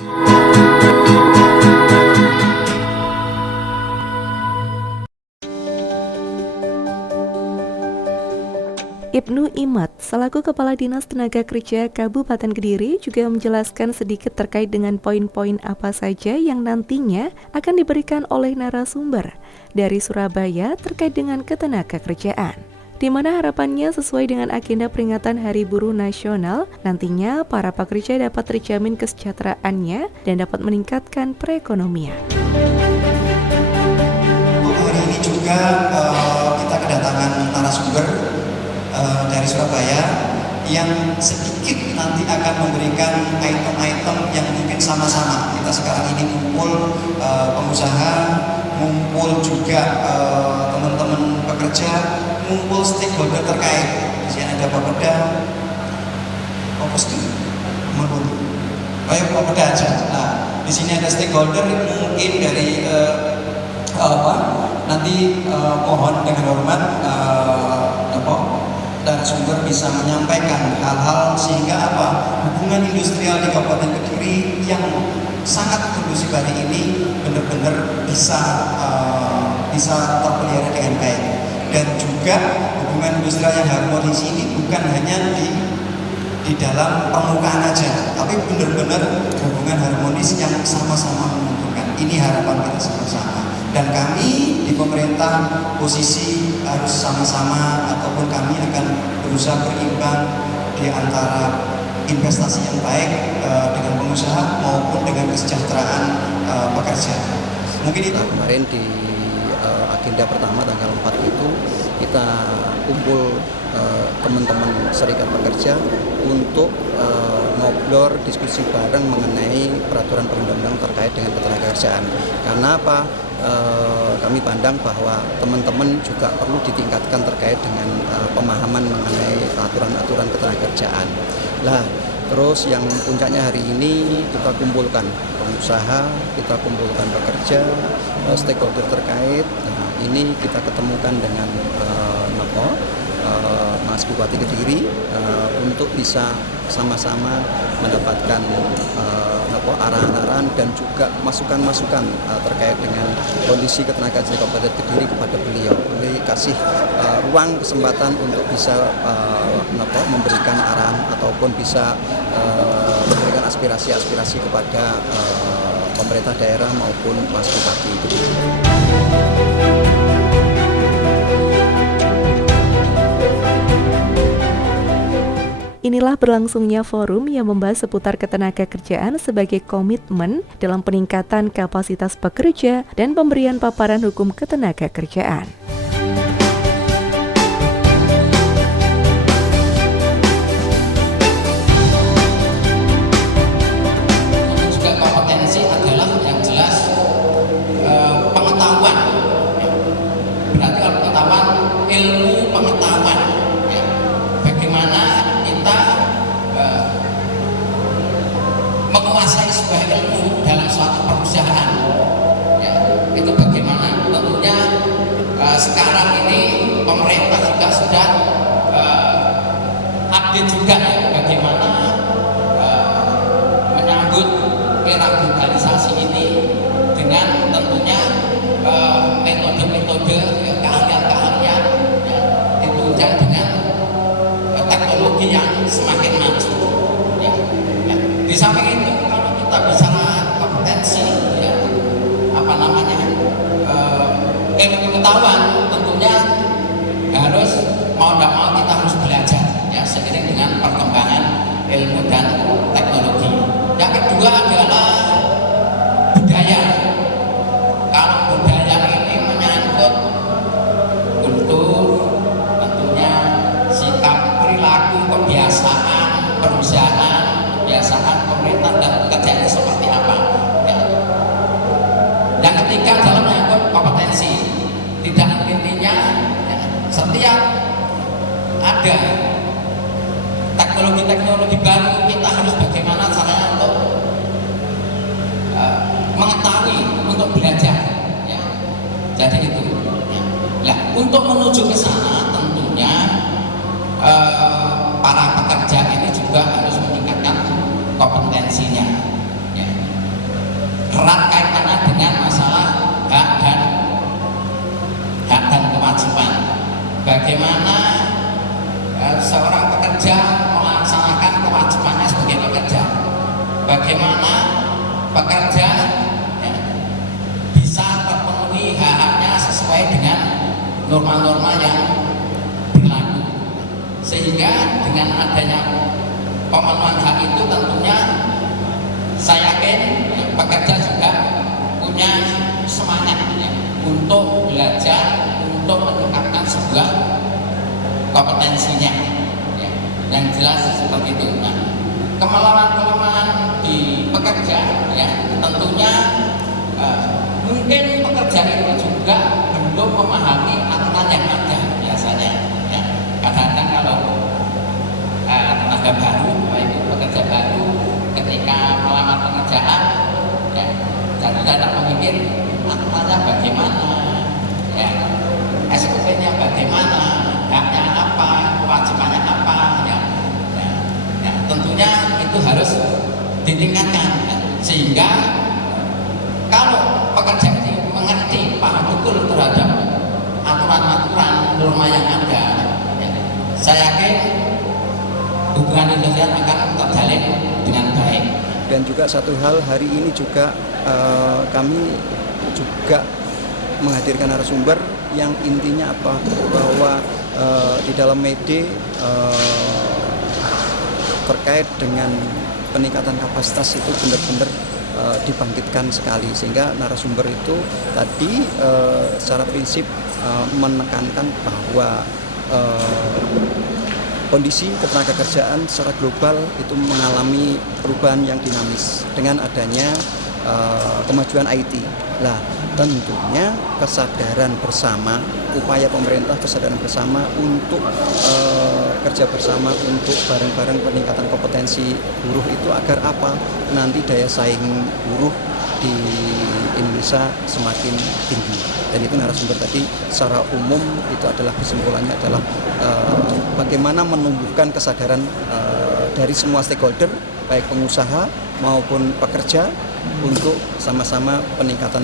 Ibnu Imad, selaku Kepala Dinas Tenaga Kerja Kabupaten Kediri, juga menjelaskan sedikit terkait dengan poin-poin apa saja yang nantinya akan diberikan oleh narasumber dari Surabaya terkait dengan ketenagakerjaan. Di mana harapannya sesuai dengan agenda peringatan Hari Buruh Nasional, nantinya para pekerja dapat terjamin kesejahteraannya dan dapat meningkatkan perekonomian. Hari ini juga kita kedatangan narasumber dari Surabaya yang sedikit nanti akan memberikan item-item yang mungkin sama-sama. Kita sekarang ini ngumpul pengusaha, ngumpul juga teman-teman pekerja, ngumpul stakeholder terkait. Di sini ada Bapeda, fokus di Bapeda aja. Nah, di sini ada stakeholder mungkin dari nanti mohon dengan hormat narasumber bisa menyampaikan hal-hal sehingga hubungan industrial di Kabupaten Kediri yang sangat kondusif hari ini benar-benar bisa terpelihara dengan baik, dan juga hubungan industrial yang harmonis ini bukan hanya di dalam permukaan aja, tapi benar-benar hubungan harmonis yang sama-sama menguntungkan. Ini harapan kita sama-sama. Dan kami di pemerintah posisi harus sama-sama, ataupun kami akan berusaha berimbang di antara investasi yang baik dengan pengusaha maupun dengan kesejahteraan pekerja. Mungkin itu. Kemarin di agenda pertama tanggal 4 itu kita kumpul teman-teman serikat pekerja untuk ngobrol diskusi bareng mengenai peraturan perundang-undangan terkait dengan ketenagakerjaan. Karena apa? Kami pandang bahwa teman-teman juga perlu ditingkatkan terkait dengan pemahaman mengenai aturan-aturan ketenagakerjaan. Lah, terus yang puncaknya hari ini kita kumpulkan pengusaha, kita kumpulkan pekerja, stakeholder terkait. Nah, ini kita ketemukan dengan Mas Bupati Kediri untuk bisa sama-sama mendapatkan arahan-arahan dan juga masukan-masukan terkait dengan kondisi ketenagakerjaan Kabupaten Kediri kepada beliau. Boleh kasih ruang kesempatan untuk bisa memberikan arahan ataupun bisa memberikan aspirasi-aspirasi kepada pemerintah daerah maupun Mas Bupati Kediri. Inilah berlangsungnya forum yang membahas seputar ketenagakerjaan sebagai komitmen dalam peningkatan kapasitas pekerja dan pemberian paparan hukum ketenagakerjaan. Juga kompetensi adalah yang jelas pengetahuan. Berarti kalau pengetahuan, ilmu pengetahuan. Bagaimana kita menguasai sebuah ilmu dalam suatu perusahaan, itu bagaimana? Tentunya sekarang ini pemerintah juga sudah update juga bagaimana menyambut era globalisasi ini dengan tentunya metode-metode keahlian-keahlian ditunjang dengan teknologi yang semakin maju. Di samping itu, kalau kita bicara kompetensi, ilmu pengetahuan, tentunya harus mau tidak mau kita harus belajar, seiring dengan perkembangan ilmu dan teknologi. Yang kedua adalah budaya. Kalau budaya ini menyangkut kultur, tentunya sikap, perilaku, kebiasaan perusahaan, kebiasaan pemerintah dan pekerjaan seperti apa. Yang ketiga adalah menyangkut kompetensi. Tidak intinya setiap ada teknologi baru, kita harus bagaimana caranya untuk mengetahui, untuk belajar. Jadi itu. Nah, untuk menuju ke sana tentunya para pekerja ini juga harus meningkatkan kompetensinya. erat kaitannya dengan masalah hak dan kewajiban. Bagaimana seorang pekerja melaksanakan kewajibannya sebagai pekerja, bagaimana pekerja bisa terpenuhi hak-haknya sesuai dengan norma-norma yang berlaku, sehingga dengan adanya pemenuhan hak itu tentunya saya yakin pekerja juga punya semangat untuk belajar, untuk meningkatkan sebuah kompetensinya, yang jelas seperti itu. Nah, kelemahan di pekerja tentunya mungkin pekerja itu juga belum memahami aturan yang ada biasanya. Kadang-kadang kalau tenaga baru, itu pekerja baru ketika melamar pekerjaan, dan tidak memikir aturannya bagaimana, SOP-nya bagaimana, haknya apa, kewajibannya apa, tentunya itu harus ditingkatkan, sehingga kalau pekerja ini mengerti, paham betul terhadap aturan-aturan norma yang ada, saya yakin hubungan industrial akan terjalin dengan baik. Dan juga satu hal, hari ini juga kami juga menghadirkan narasumber yang intinya apa, bahwa di dalam MED terkait dengan peningkatan kapasitas itu benar-benar dibangkitkan sekali, sehingga narasumber itu tadi secara prinsip menekankan bahwa kondisi ketenagakerjaan secara global itu mengalami perubahan yang dinamis dengan adanya kemajuan IT. Nah, tentunya kesadaran bersama, upaya pemerintah kesadaran bersama untuk kerja bersama untuk bareng-bareng peningkatan kompetensi buruh itu agar apa? Nanti daya saing buruh di Indonesia semakin tinggi. Dan itu narasumber tadi secara umum itu adalah kesimpulannya adalah bagaimana menumbuhkan kesadaran dari semua stakeholder, baik pengusaha maupun pekerja, untuk sama-sama peningkatan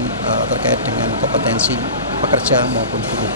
terkait dengan kompetensi pekerja maupun buruh.